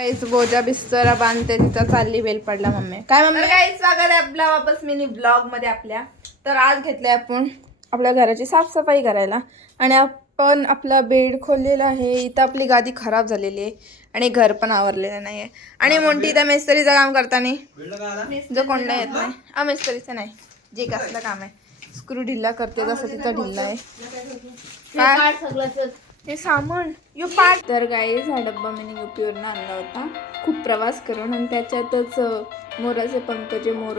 काहीच बोजा बिस्तरा बांधते तिथं चालली बेल पडला मम्मी. काय मम्मी? काही स्वागत आहे आपला वापस मिनी ब्लॉग मध्ये आपल्या. तर आज घेतलंय आपण आपल्या घराची साफसफाई करायला आणि आपण आपला बेड खोललेला आहे. इथं आपली गादी खराब झालेली आहे आणि घर पण आवरलेलं नाहीये. आणि मोठी त्या मिस्त्रीचं काम करताना जो कोंडा येत नाही मिस्त्रीचं नाही जे कसलं काम आहे स्क्रू ढिल्ला करते तसं तिथं ढिल्ला आहे. हे सामान यू पार्ट. तर गाईस हा डब्बा मी UP वरून आणला होता खूप प्रवास करून आणि त्याच्यातच मोराचे पंख जे मोर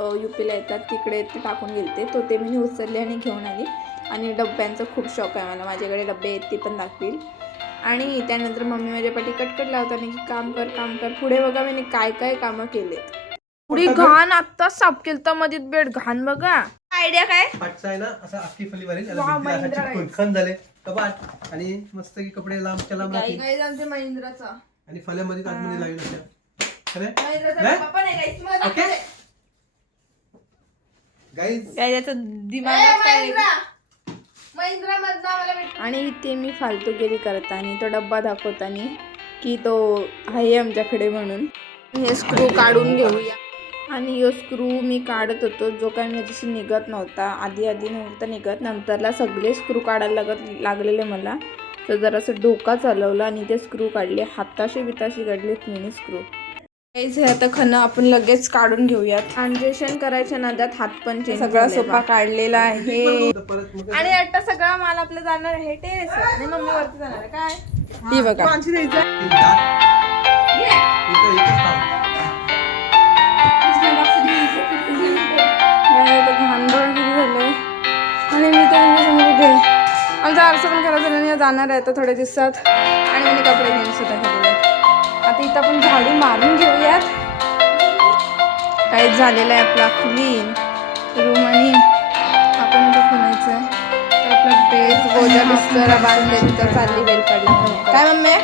UPला येतात तिकडे ते टाकून गेलते तो ते मी उचलले आणि घेऊन आली. आणि डब्यांचा खूप शौक आहे मला. माझ्याकडे डब्बे आहेत ते पण दाखवील. आणि त्यानंतर मम्मी माझ्या पाठी कटकट लावताना की काम कर. पुढे बघा मी काय काय कामं केलेत. पुढे घाण आत्ताच साफ केलं तर मध्ये बेड घाण बघा. आयडिया काय पाठचा आहे ना असा अख्खी फली वाली खण झाले कपाट आणि मस्त की कपडे लांबच्या लांब राहतील. आमच्या महिंद्राचा आणि फल्यामध्ये आतमध्ये लावून आणि इथे मी फालतूगिरी करताना तो डब्बा दाखवताना की तो आहे आमच्याकडे म्हणून हे स्क्रू काढून घेऊया. आणि यो स्क्रू मी काढत होतो जो काय माझ्याशी निघत नव्हता. आधी नव्हता निघत नंतरला सगळे स्क्रू काढायला लागलेले मला. तर जरासं डोका चालवला आणि ते स्क्रू काढले. हाताशी बिताशी काढलेत मिनी स्क्रू. हे आता खणं आपण लगेच काढून घेऊयात. ट्रान्झॅक्शन करायच्या नादात हात पण सगळा सोपा काढलेला आहे. आणि आता सगळा माल आपला जाणार आहे टेरेस आणि मम्मी वरती जाणार आहे. काय ही बघा घाणबळ किती झालंय. आणि मी तर समोर घे आमचा आरसा पण खराब झाला जाणार आहे तर थोड्या दिवसात. आणि मी कपडे घेऊन सुद्धा घेतले. आता इथं आपण झाडू मारून घेऊयात. काहीच झालेलं आहे आपला क्लीन रूम आणि आपण इथं खुणायचं आहे. तर आपला बेड बोजा बिस्तरा बांधले तिथं चालली बेल पडला. काय मम्मी